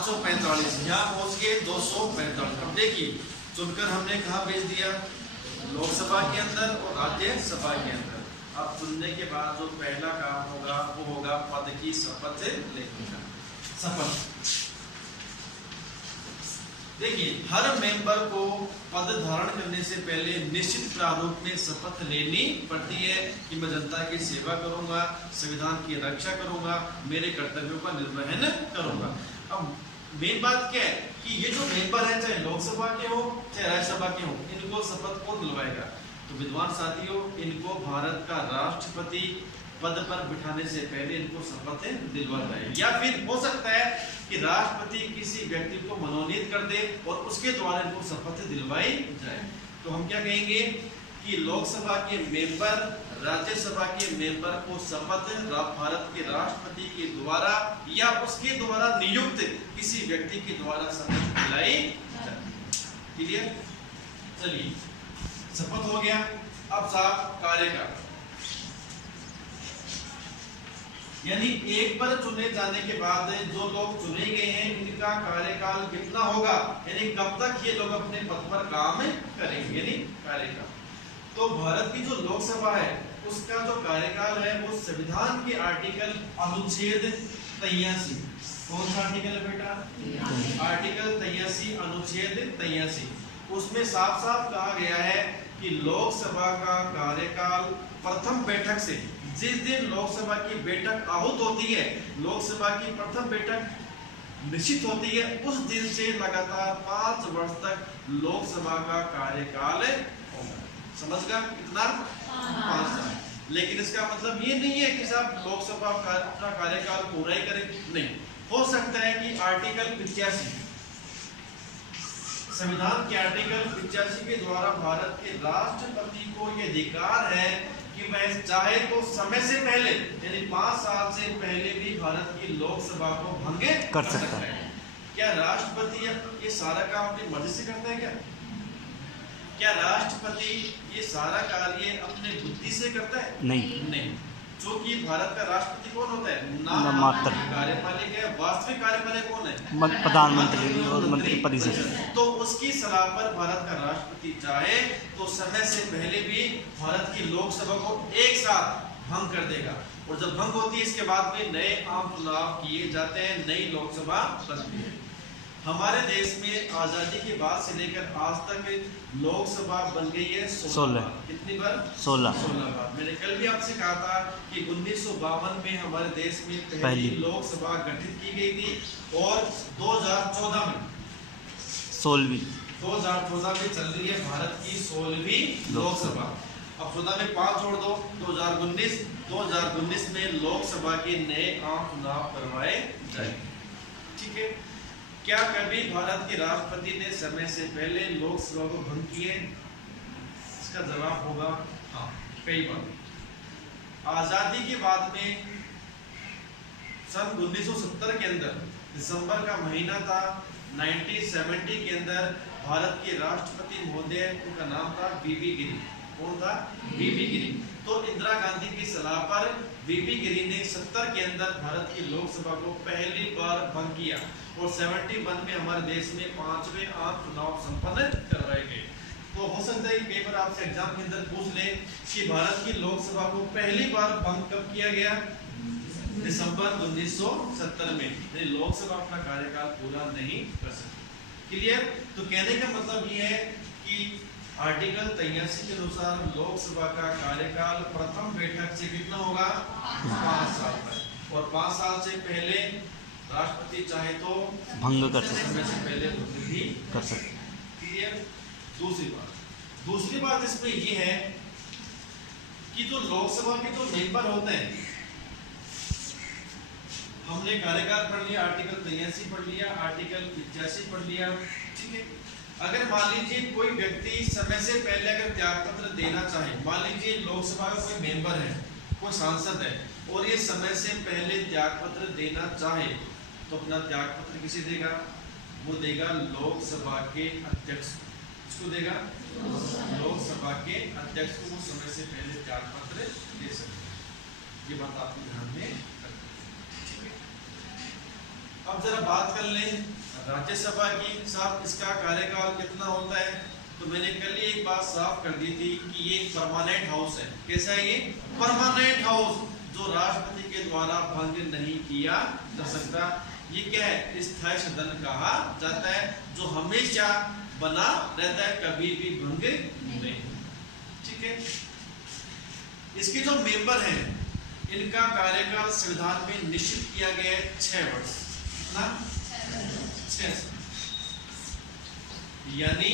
545, यहाँ पहुंच गए 245। अब देखिए चुनकर हमने कहाँ भेज दिया, लोकसभा के अंदर और राज्यसभा के अंदर। अब चुनने के बाद जो पहला काम होगा वो होगा पद की शपथ लेने का। शपथ देखिए, हर मेंबर को पद धारण करने से पहले निश्चित प्रारूप में शपथ लेनी पड़ती है कि मैं जनता की सेवा करूंगा, संविधान की रक्षा करूंगा, मेरे कर्तव्यों का निर्वहन करूंगा। अब मेन बात क्या है कि ये जो मेंबर है, चाहे लोकसभा के हो चाहे राज्यसभा के हो, इनको शपथ कौन दिलवाएगा? तो विद्वान साथियों, इनको भारत का राष्ट्रपति पद पर बिठाने से पहले इनको शपथ दिलवा जाए, या फिर हो सकता है कि राष्ट्रपति किसी व्यक्ति को मनोनीत कर दे और उसके द्वारा इनको शपथ दिलवाई जाए। तो हम क्या कहेंगे कि लोकसभा के मेंबर, राज्यसभा के मेंबर को शपथ भारत के राष्ट्रपति के द्वारा या उसके द्वारा नियुक्त किसी व्यक्ति के द्वारा शपथ दिलाई जाए। क्लियर? चलिए, शपथ हो गया। अब साहब कार्यकाल, यानी एक पर चुने जाने के बाद जो लोग चुने गए हैं इनका कार्यकाल कितना होगा, यानी कब तक ये लोग अपने पद पर काम करेंगे, यानी कार्यकाल। तो भारत की जो लोकसभा है उसका जो कार्यकाल है वो संविधान के आर्टिकल अनुच्छेद 83, कौन सा आर्टिकल है बेटा? आर्टिकल 83, अनुच्छेद 83, उसमें साफ साफ कहा गया है कि लोकसभा का कार्यकाल प्रथम बैठक से, जिस दिन लोकसभा की बैठक आहूत होती है, लोकसभा की प्रथम बैठक निश्चित होती है, उस दिन से लगातार 5 वर्ष तक लोकसभा का कार्यकाल होगा। समझ गया कितना? 5 साल। लेकिन इसका मतलब ये नहीं है कि साहब लोकसभा अपना कार्यकाल पूरा ही करे, नहीं। हो सकता है कि आर्टिकल 85, संविधान के आर्टिकल 85 के द्वारा भारत के राष्ट्रपति को ये अधिकार है कि वह चाहे तो समय से पहले, यानी 5 साल से पहले भी भारत की लोकसभा को भंग कर सकता है। क्या राष्ट्रपति ये सारा काम अपनी मर्जी से करता है क्या? क्या राष्ट्रपति ये सारा कार्य अपने बुद्धि से करता है? नहीं। क्योंकि भारत का राष्ट्रपति कौन होता है? नाममात्र कार्यपालिक है। वास्तविक कार्यपालिक कौन है? प्रधानमंत्री और मंत्रिपरिषद। तो उसकी सलाह पर भारत का राष्ट्रपति चाहे तो समय से पहले भी भारत की लोकसभा को एक साथ भंग कर देगा, और जब भंग होती है इसके बाद में नए आम चुनाव किए जाते हैं, नई लोकसभा बनती है। हमारे देश में आजादी के बाद से लेकर आज तक लोकसभा बन गई है 16। कितनी बार? 16 बार। मैंने कल भी आपसे कहा था कि 1952 में हमारे देश में पहली लोकसभा गठित की गई थी, और 2014 में 2014 में चल रही है भारत की 16वीं लोकसभा। अब 14 में 5 छोड़ दो, 2019 में लोकसभा के नए आम चुनाव करवाए जाएंगे। ठीक है? क्या कभी भारत के राष्ट्रपति ने समय से पहले लोकसभा को भंग किए? इसका जवाब होगा हाँ, कई बार। आजादी के बाद में सन 1970 के अंदर दिसंबर का महीना था, 1970 के अंदर भारत के राष्ट्रपति महोदय, उनका नाम था वीवी गिरी। कौन था? वीवी गिरी। तो इंदिरा गांधी की सलाह पर वीवी गिरी ने 70 के अंदर भारत की लोकसभा को पहली बार भंग किया, और 71 में हमारे देश में 5वें आम चुनाव संपन्न करवाए गए। तो हो सकता है कि पेपर आपसे एग्जाम के अंदर पूछ ले कि भारत की लोकसभा को पहली बार भंग कब किया गया? दिसंबर 1970 में। लोकसभा अपना कार्यकाल पूरा नहीं कर सकती। क्लियर? तो कहने का मतलब ये है कि आर्टिकल 83 के अनुसार लोकसभा का कार्यकाल प्रथम बैठक से कितना होगा? 5 साल तक, और 5 साल से पहले राष्ट्रपति चाहे तो भंग कर सकते हैं, पहले भी कर सकते हैं। क्लियर? दूसरी बात इसमें ये है कि जो लोकसभा के जो मेंबर होते हैं, हमने कार्यकाल पढ़ लिया, आर्टिकल 83 पढ़ लिया, आर्टिकल 85 पढ़ लिया। ठीक है? अगर मान लीजिए कोई व्यक्ति समय से पहले अगर त्यागपत्र देना चाहे, मान लीजिए लोकसभा का कोई मेंबर है, कोई सांसद है, और ये समय से पहले त्यागपत्र देना चाहे, तो अपना त्यागपत्र किसे देगा? वो देगा लोकसभा के अध्यक्ष। किसको देगा? लोकसभा के अध्यक्ष को वो समय से पहले त्यागपत्र दे सकते हैं। ये बात आपको ध्यान में रखनी है। ठीक है? अब जरा बात कर लें राज्यसभा की साहब इसका कार्यकाल कितना होता है? तो मैंने कल ही एक बात साफ कर दी थी कि ये परमानेंट हाउस है। कैसा है ये? परमानेंट हाउस, जो राष्ट्रपति के द्वारा भंग नहीं किया जा सकता। ये क्या है? स्थायी सदन कहा जाता है, जो हमेशा बना रहता है, कभी भी भंग नहीं। ठीक है। इसके जो मेंबर हैं, इनका कार्यकाल संविधान में निश्चित किया गया है 6 वर्ष ना, 6। यानी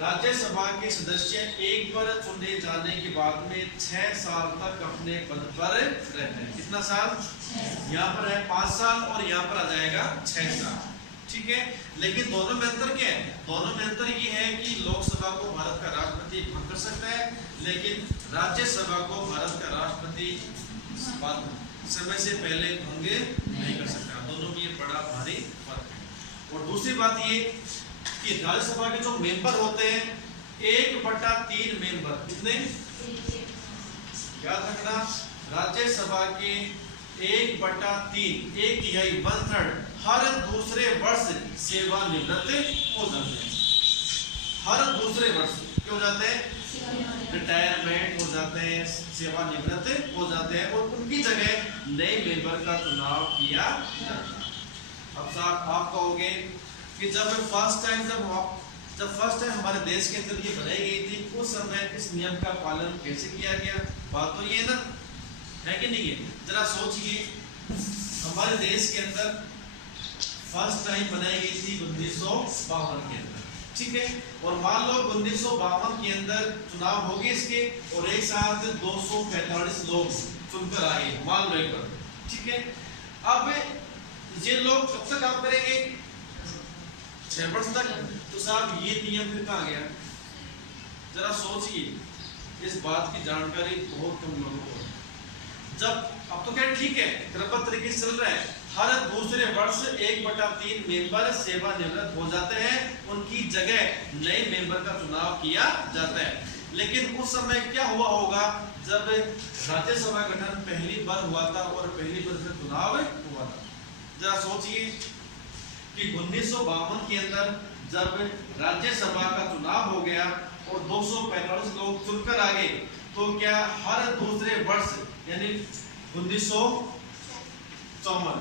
राज्यसभा के सदस्य एक बार चुने जाने के बाद में 6 साल तक अपने पद पर रहते हैं। कितना साल? यहाँ पर है 5 साल और यहाँ पर आ जाएगा 6 साल। ठीक है। लेकिन दोनों में अंतर क्या है? दोनों में अंतर ये है कि लोकसभा को भारत का राष्ट्रपति भंग कर सकता है, लेकिन राज्यसभा को भारत का राष्ट्रपति समय से पहले भंग नहीं कर सकता। दोनों में ये बड़ा भारी फर्क है। और दूसरी बात ये कि राज्यसभा के जो मेंबर होते हैं 1/3 मेंबर, कितने? याद रखना, राज्यसभा के 1/3, 1/3 हर दूसरे वर्ष सेवानिवृत्त हो जाते हैं। हर दूसरे वर्ष क्यों हो जाते हैं? रिटायरमेंट हो जाते हैं, सेवानिवृत्त हो जाते हैं, और उनकी जगह नए मेंबर का चुनाव किया जाता है। अब साहब आप कहोगे कि जब फर्स्ट टाइम हमारे देश के अंदर ये बनाई गई थी, उस समय इस नियम का पालन कैसे किया गया? बात तो ये ना है कि नहीं है? जरा सोचिए, हमारे देश के अंदर फर्स्ट टाइम बनाई गई थी 1952 के अंदर। ठीक है। और मान लो 1952 के अंदर चुनाव हो गए इसके, और एक साथ 245 लोग चुनकर आए, मान लो एक बार। ठीक है। अब ये लोग कब तक काम करेंगे? 6 वर्ष तक। तो साहब ये नियम फिर कहाँ गया? जरा सोचिए, इस बात की जानकारी बहुत कम लोगों को। जब अब तो क्या ठीक है, क्रमबद्ध तरीके से चल रहा है, हर दूसरे वर्ष 1/3 मेंबर सेवानिवृत्त हो जाते हैं, उनकी जगह नए मेंबर का चुनाव किया जाता है। लेकिन उस समय क्या हुआ होगा जब राज्यसभा गठन पहली बार हुआ था और पहली बार चुनाव हुआ था? जरा सोचिए कि 1952 के अंदर जब राज्यसभा का चुनाव हो गया और 245 लोग चुनकर आ गए, तो क्या हर दूसरे वर्ष यानी 1954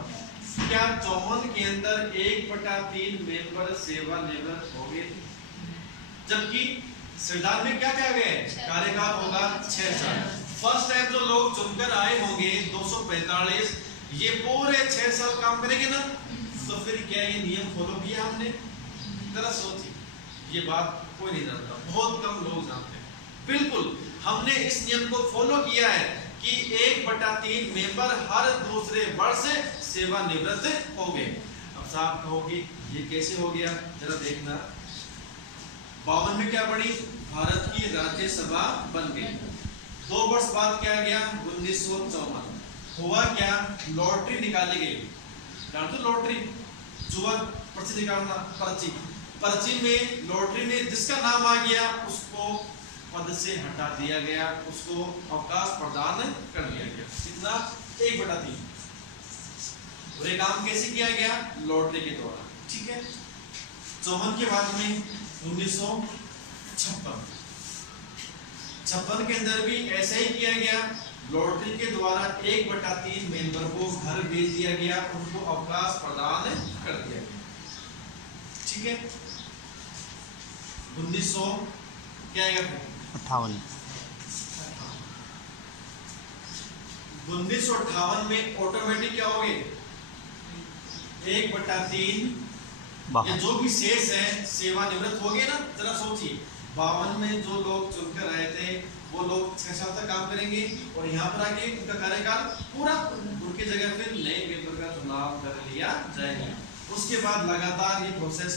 क्या 54 के अंदर 1/3 मेंबर सेवानिवृत्त हो गए? जबकि संविधान में क्या कहा गया है? कार्यकाल होगा 6 साल। फर्स्ट टाइम जो लोग चुनकर आए होंगे 245, ये पूरे 6 साल काम करेंगे ना, तो फिर क्या ये नियम फॉलो किया हमने? जरा सोचिए, ये बात कोई नहीं जानता, बहुत कम लोग जानते हैं। बिल्कुल हमने इस नियम को फॉलो किया है कि 1/3 मेंबर हर दूसरे वर्ष सेवानिवृत्त हो गए। अब साहब कहोगे ये कैसे हो गया? जरा देखना, 52 में क्या बनी? भारत की राज्यसभा बन गई। 2 वर्ष बाद क्या गया? 1954 हुआ क्या? लॉटरी निकाली गई। जानते लॉटरी, जुआ, पर्ची निकालना, पर्ची में लॉटरी में जिसका नाम आ गया उसको पद से हटा दिया गया, उसको अवकाश प्रदान कर दिया गया। कितना? 1/3। और ये काम कैसे किया गया? लॉटरी के द्वारा। ठीक है। 54 के बाद में 1956 के अंदर भी ऐसा ही किया गया। लॉटरी के द्वारा 1/3 मेंबर को घर भेज दिया गया, उनको अवकाश प्रदान कर दिया गया। ठीक है। 1958 में ऑटोमेटिक क्या हो गए? 1/3 ये जो भी शेष है सेवानिवृत्त हो गए ना। जरा सोचिए, 52 में जो लोग चुनकर आए थे वो लोग 6 साल तक काम करेंगे, और यहाँ पर आके उनका कार्यकाल पूरा, उनकी जगह फिर नए मेंबर का चुनाव कर लिया जाएगा। उसके बाद लगातार ये प्रोसेस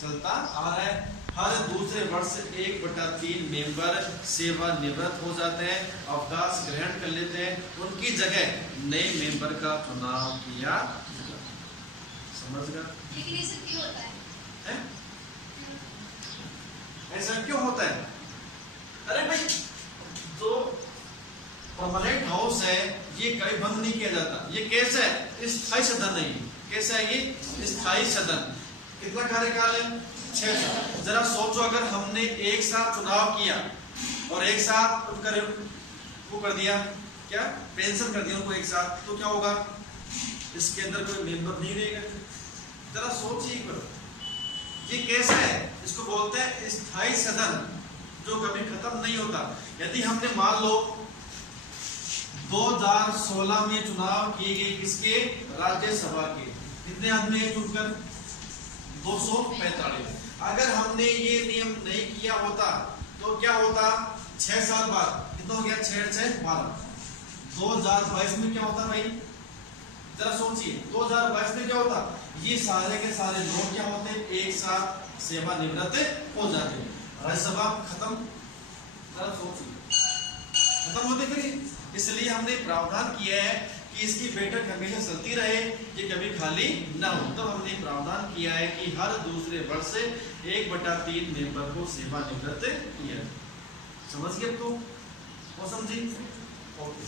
चलता आ रहा है। हर दूसरे वर्ष 1/3 मेंबर सेवानिवृत्त हो जाते हैं, अवकाश ग्रहण कर लेते हैं, उनकी जगह नए मेंबर का चुनाव किया जाता है। समझ गए? लेकिन ऐसा क्यों होता है? ऐसा क्यों होता है? अरे भाई, जो परमानेंट हाउस है ये कभी बंद नहीं किया जाता। ये कैसा है? स्थायी सदन नहीं। कैसा है ये स्थायी सदन। कितना कार्यकाल है 6 साल। जरा सोचो अगर हमने एक साथ चुनाव किया और एक साथ वो कर दिया, क्या पेंशन कर दिया उनको एक साथ, तो क्या होगा, इसके अंदर कोई मेंबर नहीं रहेगा। जरा सोचिए एक बार, ये कैसा है, इसको बोलते हैं स्थायी सदन जो कभी खत्म नहीं होता। यदि हमने मान लो 2016 में चुनाव किए गए किसके, राज्यसभा के, कितने आदमी है चुनकर 245। अगर हमने ये नियम नहीं किया होता तो क्या होता, 6 साल बाद कितना हो गया, 6 12, 2022 में क्या होता भाई, जरा सोचिए 2022 में क्या होता, ये सारे के सारे लोग क्या होते, एक साथ सेवानिवृत्त हो जाते, राज्यसभा खत्म। जरा सोचिए खत्म होते फिर। इसलिए हमने प्रावधान किया है कि इसकी बैठक हमेशा चलती रहे, ये कभी खाली ना हो। तब हमने प्रावधान किया है कि हर दूसरे वर्ष से 1/3 मेंबर को सेवानिवृत्त किया। समझ गए तो, वो समझी। ओके,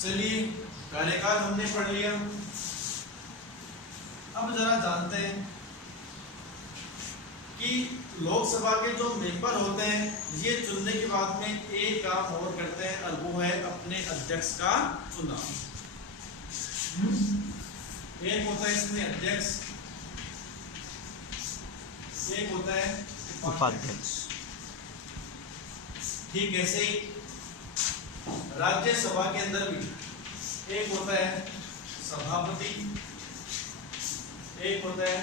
चलिए कार्यकाल हमने पढ़ लिया। अब जरा जानते हैं कि लोकसभा के जो मेंबर होते हैं ये चुनने के बाद में एक काम और करते हैं और वो है अपने अध्यक्ष का चुनाव। एक होता है इसमें अध्यक्ष, एक होता है उपाध्यक्ष। ठीक ऐसे ही राज्यसभा के अंदर भी एक होता है सभापति, एक होता है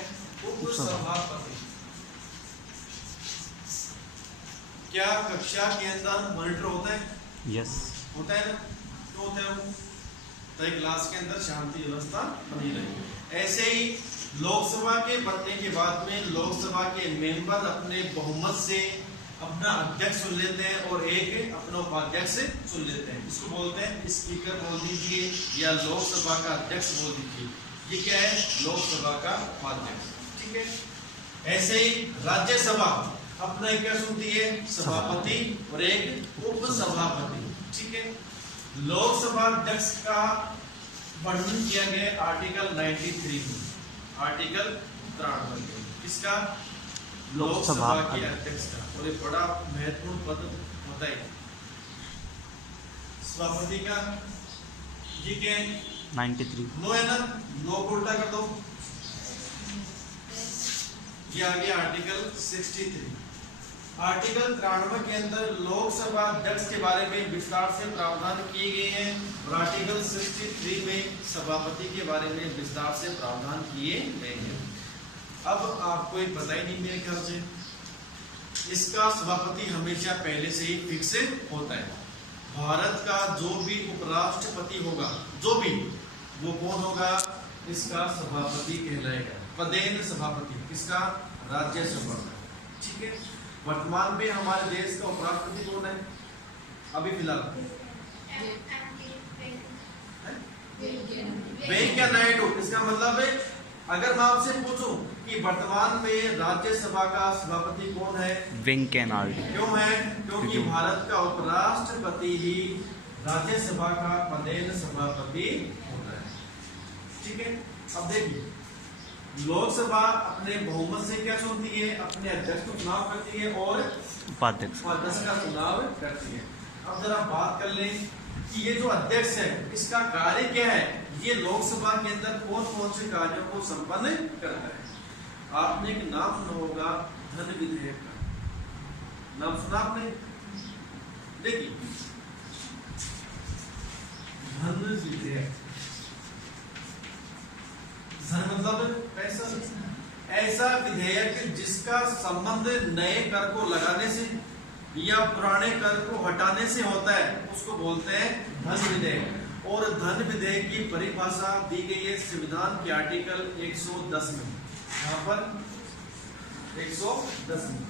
उपसभापति। क्या कक्षा के अंदर मॉनिटर होता है? यस होता है ना, क्यों होता है वो, तो क्लास के अंदर शांति व्यवस्था बनी रहे। ऐसे ही लोकसभा के बनने के बाद में लोकसभा के मेंबर अपने बहुमत से अपना अध्यक्ष चुन लेते हैं और एक अपना उपाध्यक्ष चुन लेते हैं। इसको बोलते हैं स्पीकर बोल दीजिए या लोकसभा का अध्यक्ष बोल दीजिए। ये क्या है, लोकसभा का उपाध्यक्ष। ठीक है। ऐसे ही राज्यसभा अपना क्या चुनती है, सभापति और एक उपसभापति। ठीक है। लोकसभा अध्यक्ष का वर्णन किया गया आर्टिकल 93 में, आर्टिकल 93 में। किसका, लोकसभा के अध्यक्ष का। और ये बड़ा महत्वपूर्ण पद होता है सभापति का। ठीक है, 93 नो है ना, नो को उल्टा कर दो, ये आ गया आर्टिकल 63। आर्टिकल 93 के अंदर लोकसभा अध्यक्ष के बारे में विस्तार से प्रावधान किए गए हैं और आर्टिकल 63 में सभापति के बारे में विस्तार से प्रावधान किए गए हैं। अब आपको एक पता ही नहीं मेरे ख्याल से, इसका सभापति हमेशा पहले से ही फिक्स होता है। भारत का जो भी उपराष्ट्रपति होगा, जो भी, वो कौन होगा, इसका सभापति कहलाएगा, पदेन सभापति। किसका, राज्यसभा का। ठीक है। वर्तमान में हमारे देश का उपराष्ट्रपति कौन है अभी फिलहाल, वेंकैया नायडू। इसका मतलब है अगर मैं आपसे पूछूं कि वर्तमान में राज्यसभा का सभापति कौन है, वेंकैया नायडू। क्यों है, क्योंकि भारत का उपराष्ट्रपति ही राज्यसभा का पदेन सभापति होता है। ठीक है। अब देखिए लोकसभा अपने बहुमत से क्या चुनती है, अपने अध्यक्ष को चुनाव करती है और उपाध्यक्ष का चुनाव करती है। अब जरा बात कर लें कि ये जो अध्यक्ष है इसका कार्य क्या है, ये लोकसभा के अंदर कौन कौन से कार्यों को संपन्न करता है। आपने एक नाम सुना होगा, धन विधेयक का नाम सुना आपने? देखिए धन विधेयक, धन मतलब पैसा। ऐसा विधेयक जिसका संबंध नए कर को लगाने से या पुराने कर को हटाने से होता है उसको बोलते हैं धन विधेयक। और धन विधेयक की परिभाषा दी गई है संविधान के आर्टिकल 110 में। यहाँ पर 110 में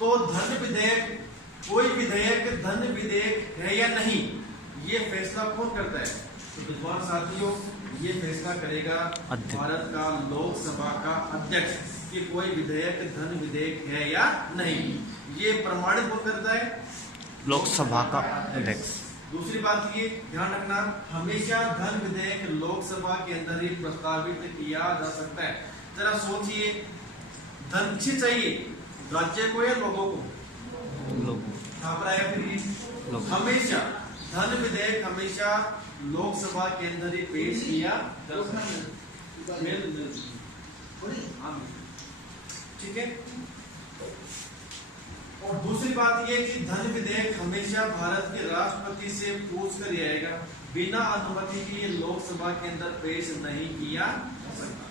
तो धन विधेयक, कोई विधेयक धन विधेयक है या नहीं, ये फैसला कौन करता है? तो विद्वान साथियों, ये फैसला करेगा भारत का लोकसभा का अध्यक्ष कि कोई विधेयक धन विधेयक है या नहीं। ये प्रमाणित कौन करता है? लोकसभा का अध्यक्ष। दूसरी बात ये ध्यान रखना, हमेशा धन विधेयक लोकसभा के अंदर ही प्रस्तावित किया जा सकता है। जरा सोचिए, धन किसे चाहिए, राज्य को या लोगों को? कहां पर आएगा फिर ये? हमेशा धन विधेयक हमेशा लोकसभा के अंदर ही पेश किया जा सकता है। ठीक है। और दूसरी बात यह कि धन विधेयक हमेशा भारत के राष्ट्रपति से पूछ कर आएगा, बिना अनुमति के ये लोकसभा के अंदर पेश नहीं किया जा सकता।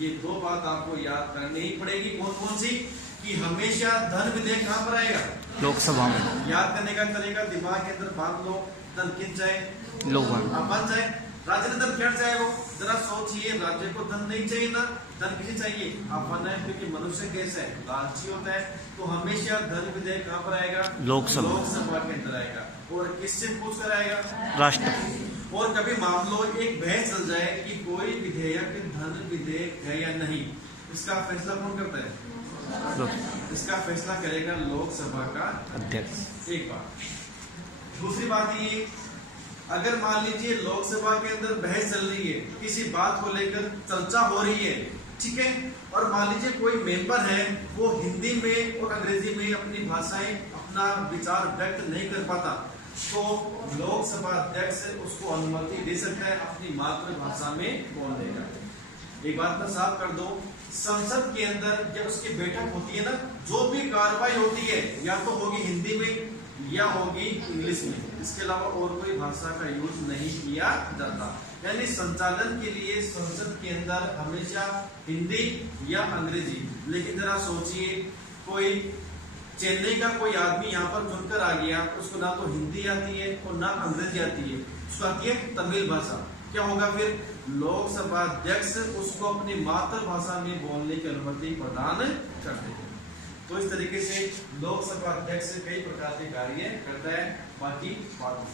ये दो बात आपको याद करनी ही पड़ेगी। कौन कौन सी? कि हमेशा धन विधेयक कहां पर आएगा? लोकसभा में। याद करने का तरीका दिमाग के अंदर बांध लो, धन किन चाहे? लोग बन जाए। राज्य ने धन क्या चाहे वो? जरा सोचिए, राज्य को धन नहीं चाहिए ना, धन किसे चाहिए? अपन है, क्योंकि मनुष्य कैसा है, लालची होता है। तो हमेशा धन विधेयक कहां पर आएगा? लोकसभा के अंदर आएगा। और किससे पूछ कर आएगा? राष्ट्रपति। और कभी मान लो एक बहस चल जाए कि कोई विधेयक धन विधेयक है या नहीं, इसका फैसला कौन करता है? इसका फैसला करेगा लोकसभा का अध्यक्ष। एक बात। दूसरी बात ये, अगर मान लीजिए लोकसभा के अंदर बहस चल रही है, किसी बात को लेकर चर्चा हो रही है, ठीक है, और मान लीजिए कोई मेंबर है वो हिंदी में और अंग्रेजी में अपनी भाषाएं अपना विचार व्यक्त नहीं कर पाता, तो लोकसभा अध्यक्ष उसको अनुमति दे सकता है अपनी मातृभाषा में बोलने का। एक बात मैं साफ कर दो, संसद के अंदर जब उसकी बैठक होती है ना, जो भी कार्रवाई होती है या तो होगी हिंदी में या होगी इंग्लिश में, इसके अलावा और कोई भाषा का यूज नहीं किया जाता। यानी संचालन के लिए संसद के अंदर हमेशा हिंदी या अंग्रेजी। लेकिन जरा सोचिए, कोई चेन्नई का कोई आदमी यहाँ पर चुनकर आ गया, उसको ना तो हिंदी आती है और ना अंग्रेजी आती है, उसको आती है तमिल भाषा। क्या होगा फिर? लोकसभा अध्यक्ष उसको अपनी मातृभाषा में बोलने की अनुमति प्रदान करते हैं। तो इस तरीके से लोकसभा अध्यक्ष कई प्रकार के कार्य करता है। बाकी बात